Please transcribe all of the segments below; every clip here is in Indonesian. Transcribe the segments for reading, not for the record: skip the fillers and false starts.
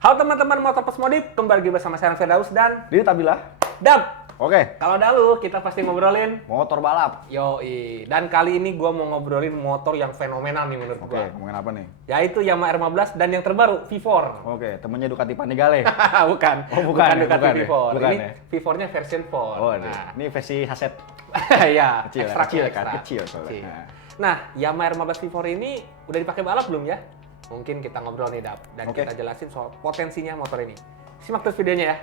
Halo teman-teman Motor Plus Modif, kembali lagi bersama saya Firdaus dan Dia Tabila. Dap. Oke. Kalau dahulu kita pasti ngobrolin Motor balap. yoi. Dan kali ini gua mau ngobrolin motor yang fenomenal nih menurut Oke, gua. ngomongin apa nih? Yaitu Yamaha R15 dan yang terbaru V4. Oke, temennya Ducati Panigale. bukan. Oh, bukan Ducati ya, V4. bukan Ini ya. V4-nya version 4. Oh, nah, ini versi Haset. ya, Kecil, ekstra kecil ekstra. kan, kecil soalnya. Kecil. Nah. Nah, Yamaha R15 V4 ini udah dipakai balap belum ya? Mungkin kita ngobrol nih, Dap. Dan Oke. kita jelasin soal potensinya motor ini. Simak terus videonya ya.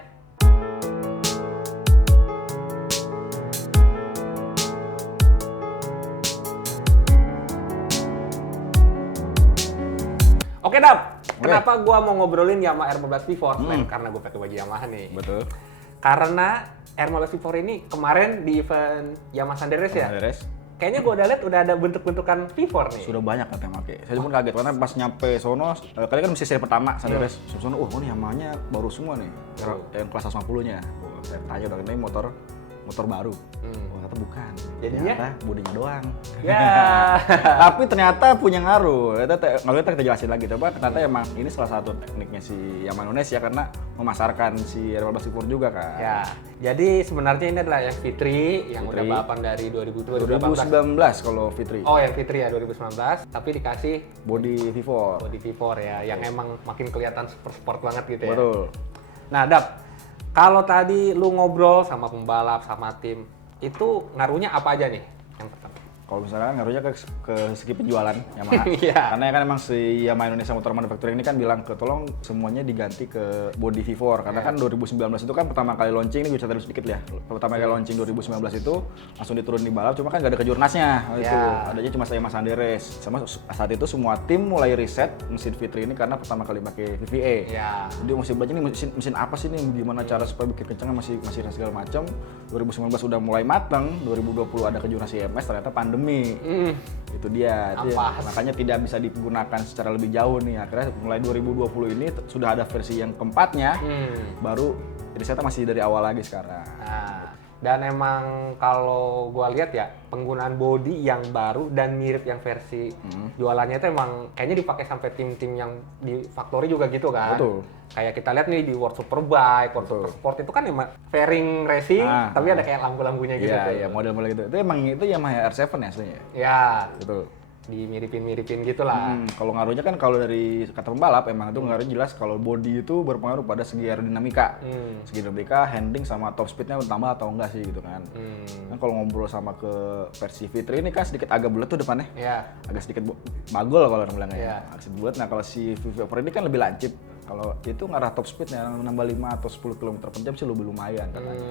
Oke, Dap. Oke. Kenapa gua mau ngobrolin Yamaha R15 V4? Selain karena gua pakai baju Yamaha nih. Betul. Karena R15 V4 ini kemarin di event Yamaha Sunday Race ya. Beres. Kayaknya gua udah lihat udah ada bentuk-bentukan V4 nih. Sudah banyak katanya pakai. Saya pun kaget karena pas nyampe sono, kali kan mesti seri pertama Sanderes. Sono, ini Yamaha-nya baru semua nih. Yang kelas 150-nya. Saya tanya dong, ini motor baru. Oh, ternyata bukan. Jadinya? Ternyata bodinya doang. Ya. Tapi ternyata punya ngaruh. Kita jelasin lagi. Coba ternyata emang ini salah satu tekniknya si Yamaha Indonesia karena memasarkan si R15 V4 juga kan. Ya. Jadi sebenarnya ini adalah yang Fitri yang udah Fitri. balapan dari 2018. 2019 kalau Fitri. Oh, yang Fitri ya 2019, tapi dikasih Body V4. body V4 ya, yang emang makin kelihatan super sport banget gitu ya. Betul. Nah, Dap, kalau tadi lu ngobrol sama pembalap sama tim, itu ngaruhnya apa aja nih? Yang pertama. Kalau misalnya ngaruhnya ke segi penjualan Yamaha. Iya. Karena kan emang si Yamaha Indonesia Motor Manufacturing ini kan bilang tolong semuanya diganti ke body V4 karena kan 2019 itu kan pertama kali launching, ini gue cerita dulu sedikit ya. Pertama kali launching 2019 itu langsung diturun di balap, cuma kan gak ada kejurnasnya itu. Ya. Adanya cuma Yamaha Sunday Race. Sama saat itu semua tim mulai riset mesin Fitri ini karena pertama kali pakai VVA. Ya. Dia masih belajar nih mesin apa sih nih, gimana cara supaya bikin kencang, masih segala macam. 2019 udah mulai mateng, 2020 ada kejuaraan CMS, ternyata pandemi. Itu dia. Ampas. Makanya tidak bisa digunakan secara lebih jauh nih. Akhirnya mulai 2020 ini sudah ada versi yang keempatnya. Baru risetnya masih dari awal lagi sekarang. Nah, dan emang kalau gua lihat ya, penggunaan body yang baru dan mirip yang versi jualannya itu emang kayaknya dipakai sampai tim-tim yang di factory juga gitu kan. Betul. Kayak kita lihat nih di World Superbike, World Super Sport itu kan emang fairing racing, tapi ada kayak lampu-lampunya gitu. Iya, model-model gitu. Itu emang itu Yamaha R7 ya aslinya. Ya, Betul. dimiripin-miripin gitulah. Kalau ngaruhnya kan kalau dari kata pembalap emang itu ngaruhnya jelas kalau body itu berpengaruh pada segi aerodinamika. Segi aerodinamika, handling sama top speednya bertambah atau enggak sih gitu kan. Kan kalau ngobrol sama ke versi Fitri ini kan sedikit agak bulat tuh depannya. Ya. Agak sedikit bagol kalau orang bilangnya. Iya. Agak sedikit bulat. Nah kalau si V4 ini kan lebih lancip. Kalau itu ngarah top speednya nambah 5 atau 10 km per jam sih lebih lumayan katanya.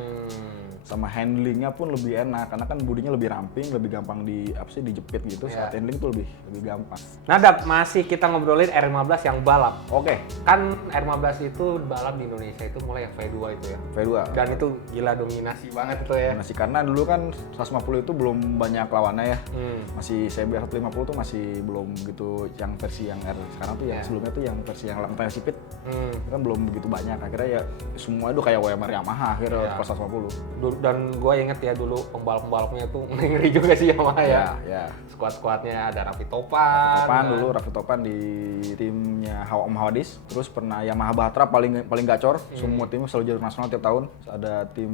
Sama handlingnya pun lebih enak karena kan bodinya lebih ramping, lebih gampang dijepit gitu. Iya. Saat handling tuh lebih gampang. Nah, Dap, masih kita ngobrolin R15 yang balap. Oke, Kan R15 itu balap di Indonesia itu mulai yang V2 itu ya. V2. Dan itu gila dominasi banget itu ya. Masih karena dulu kan 150 itu belum banyak lawannya ya. Hmm. Masih CB 150 tuh masih belum gitu yang versi yang R sekarang tuh yang Iya. sebelumnya tuh yang versi yang lantai sipit kan Hmm. belum begitu banyak. Akhirnya ya semua itu kayak WMR Yamaha akhirnya Iya. kelas 150. Dan gue inget ya dulu pembalap-pembalapnya itu ngeri juga sih Yamaha ya. Ya. Squad-squadnya ada Raffi Topan. Dulu Raffi Topan di timnya Om Hawadis, terus pernah Yamaha Batra paling gacor, semua tim selalu jalur nasional tiap tahun. Ada tim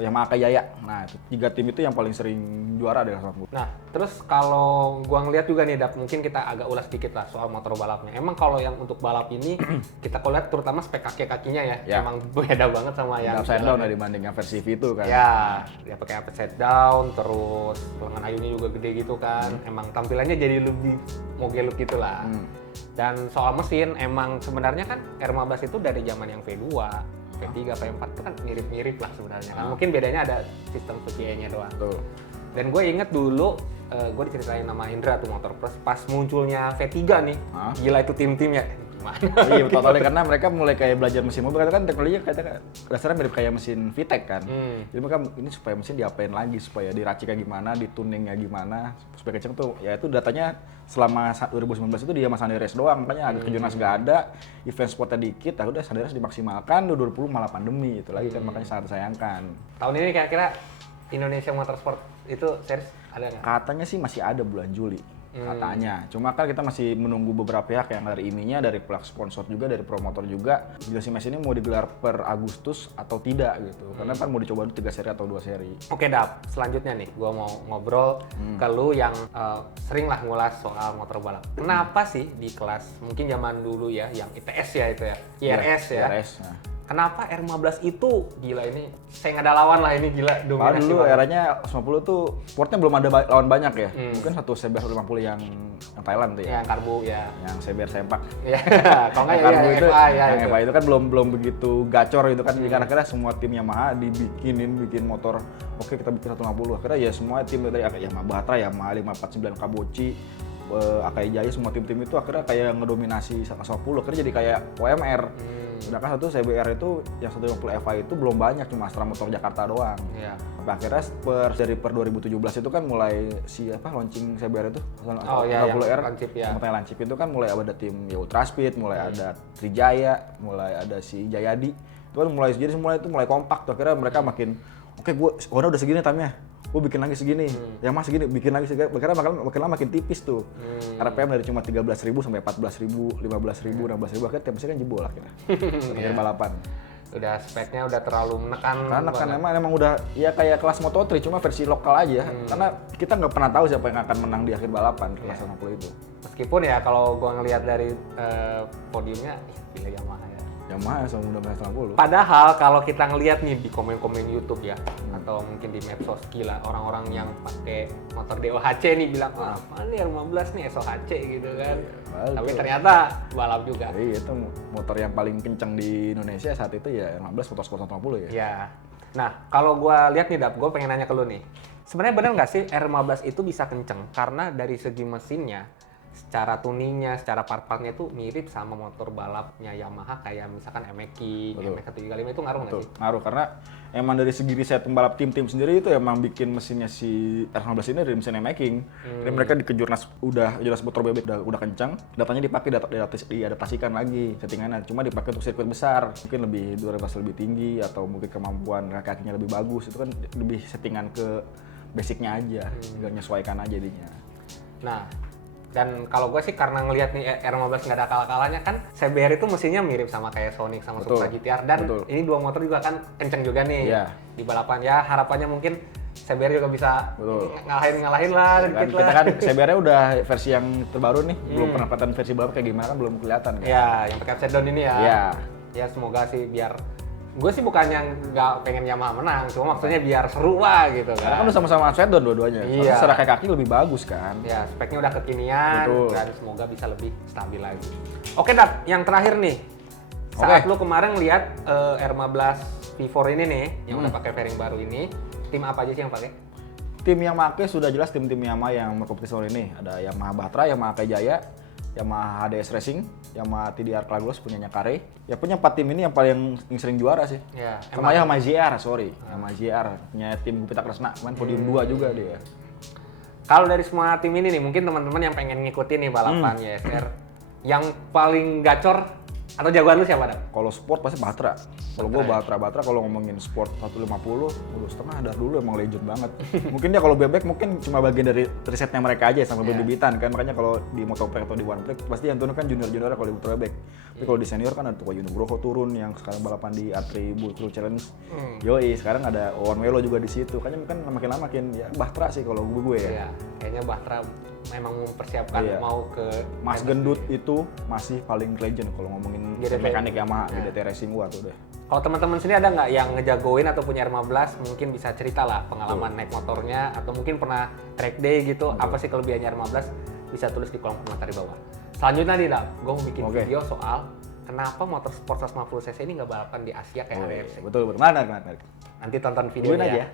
Yamaha Kayaya. Nah, itu 3 tim itu yang paling sering juara dari 150. Nah, terus kalau gua ngeliat juga nih, Dap, mungkin kita agak ulas dikit lah soal motor balapnya. Emang kalau yang untuk balap ini, kita kalau lihat terutama spek kaki-kakinya ya, Ya. emang beda banget sama yang Upside down ya dibanding yang versi V itu kan. ya, dia pakai upside down, terus lengan ayunya juga gede gitu kan. Emang tampilannya jadi lebih mogeluk gitu lah. Dan soal mesin, emang sebenarnya kan R15 itu dari zaman yang V2, V3, V4 itu kan mirip-mirip lah sebenarnya. Kan mungkin bedanya ada sistem VVA-nya doang. Betul. Dan gue inget dulu, gue diceritain sama Indra tuh Motor Plus, pas munculnya V3 nih, gila itu tim-timnya. Gimana? Iya, totalnya karena mereka mulai kayak belajar mesin mobil, karena kan teknologinya kayak dasarnya mirip kayak mesin VTEC kan. Jadi mereka ini supaya mesin diapain lagi, supaya diraciknya gimana, dituningnya gimana, supaya kenceng tuh. Ya itu datanya selama 2019 itu dia Mas Sunday Race doang, makanya agak kejuaraan nggak ada, event sportnya dikit, udah Sunday Race dimaksimalkan, 2020 malah pandemi itu lagi kan, makanya sangat disayangkan. Tahun ini kira-kira Indonesia Motorsport itu series ada nggak? Katanya sih masih ada bulan Juli. katanya. Cuma kan kita masih menunggu beberapa pihak yang dari IMI-nya, dari pihak sponsor juga, dari promotor juga. Galaxy Mesh ini mau digelar per Agustus atau tidak gitu. Karena kan mau dicoba dulu 3 seri atau 2 seri. Oke Dap, selanjutnya nih gue mau ngobrol ke lu yang sering lah ngulas soal motor balap. Kenapa sih di kelas, mungkin zaman dulu ya, yang ITS ya itu ya, IRS ya. IRS, nah. Kenapa R15 itu gila ini saya nggak ada lawan lah ini gila dominasi dulu banget. eranya 150 tuh sportnya belum ada lawan banyak ya. Mungkin satu CBR 150 yang Thailand tuh ya. Yang karbu ya. Yang CBR sempak. Ya, kalau nggak Karbu ya itu, FA ya yang itu. FA itu kan belum begitu gacor gitu kan. Karena akhirnya semua tim Yamaha bikin motor. Oke, kita bikin 150. Akhirnya ya semua tim dari Yamaha Batra, Yamaha 549 Kabochi, Akai Jaya, semua tim-tim itu akhirnya kayak ngedominasi 110. Akhirnya jadi kayak OMR. Sedangkan satu CBR itu yang 150 FI itu belum banyak, cuma Astra Motor Jakarta doang. Iya. Sampai akhirnya dari per 2017 itu kan mulai launching CBR itu Oh iya, yang 150R lancip ya. yang lancip itu kan mulai ada tim Ultra Speed, mulai ada Trijaya, mulai ada si Jayadi. Itu kan mulai jadi semua itu mulai kompak tuh. Akhirnya mereka makin oke, Honda udah segini time-nya. Gue bikin lagi segini, Yamaha segini, bikin lagi segini. Akhirnya makin lama makin tipis tuh. RPM dari cuma 13.000 sampai 14.000, 15.000, 16.000. Akhirnya tiap mesin kan jebol akhirnya. Akhirnya balapan. Udah speknya udah terlalu menekan. Karena kan emang udah ya kayak kelas Moto3 cuma versi lokal aja. Karena kita nggak pernah tahu siapa yang akan menang di akhir balapan kelas 50 itu. Meskipun ya kalau gua ngelihat dari podiumnya, pilih Yamaha ya. Yamaha sama udah 150. Padahal kalau kita ngelihat nih di komen-komen YouTube ya, atau mungkin di medsos, gila orang-orang yang pakai motor DOHC nih bilang, wah apa nih R15 nih SOHC gitu kan. Tapi ternyata balap juga. Iya, itu motor yang paling kenceng di Indonesia saat itu ya R15 motorsport 150 ya. Ya. Nah, kalau gua lihat nih Dap, gua pengen nanya ke lu nih. Sebenarnya benar nggak sih R15 itu bisa kenceng? Karena dari segi mesinnya, secara tuningnya, secara part-partnya itu mirip sama motor balapnya Yamaha kayak misalkan MX King, MX 755 itu ngaruh nggak sih? Ngaruh, karena emang dari segi riset pembalap tim-tim sendiri itu emang bikin mesinnya si R15 ini dari mesin MX King. Jadi mereka di Kejurnas udah jelas motor bebek udah kencang, datanya dipakai diadaptasikan lagi settingannya, cuma dipakai untuk sirkuit besar, mungkin lebih durabilitas lebih tinggi atau mungkin kemampuan kakinya lebih bagus, itu kan lebih settingan ke basicnya aja, nggak menyesuaikan aja jadinya. Nah, dan kalau gue sih karena ngelihat nih R15 nggak ada kalah-kalahnya kan, CBR itu mesinnya mirip sama kayak Sonic sama Supra GTR, dan ini dua motor juga kan kenceng juga nih di balapan ya. Harapannya mungkin CBR juga bisa ngalahin lah dikit kita kan CBR-nya udah versi yang terbaru nih, belum pernah kelihatan versi balap kayak gimana kan belum kelihatan kan. Ya, yang pakai upside down ini ya. Iya. Ya semoga sih biar, gue sih bukan yang nggak pengen Yamaha menang, cuma maksudnya biar seru lah gitu kan. Karena kan udah sama-sama upside down dua-duanya. Iya. Secara kayak kaki lebih bagus kan. Ya, speknya udah kekinian dan semoga bisa lebih stabil lagi. Oke Dap, yang terakhir nih. Saat lu kemarin lihat R15 V4 ini nih, yang udah pakai fairing baru ini, tim apa aja sih yang pakai? Tim yang pakai sudah jelas tim-tim Yamaha yang berkompetisi tahun ini. Ada Yamaha Batra, Yamaha Akai Jaya, Yamaha HDS Racing, Yamaha TDR Claglos punyanya Kare. Ya punya 4 tim ini yang paling sering juara sih. Ya, sama Yamaha JR, Yamaha JR punya tim Gupita Kresna, main podium 2 juga dia. Kalau dari semua tim ini nih, mungkin teman-teman yang pengen ngikutin nih balapan YSR, yang paling gacor atau jagoan lu siapa, Dap? Kalau sport pasti Batra. Kalau gue Batra, kalau ngomongin sport 150, udah setengah dari dulu emang legend banget. Mungkin dia kalau bebek mungkin cuma bagian dari risetnya mereka aja sama bebibitan kan. Makanya kalau di Motoprek atau di One Prek pasti yang turun kan junior-junior kalau di motor bebek. Tapi kalau di senior kan ada Tuko Nugroho turun yang sekarang balapan di A3 Bull Crew Challenge. Yoi, sekarang ada Owen Welo juga di situ. Kayaknya kan makin lama makin ya Batra sih kalau gue ya. Iya, kayaknya Batra memang mempersiapkan mau ke Mas Gendut itu masih paling legend kalau ngomongin mekanik Yamaha, GDT Racing gua tuh deh. Kalau teman-teman sini ada nggak yang ngejagoin atau punya R15, mungkin bisa cerita lah pengalaman naik motornya atau mungkin pernah track day gitu. Apa sih kelebihannya R15? Bisa tulis di kolom komentar di bawah. Selanjutnya nih, Dap, gue mau bikin video soal kenapa motor sport 150cc ini nggak balapan di Asia kayak RFC. Betul. Mana? Nanti tonton videonya aja. ya.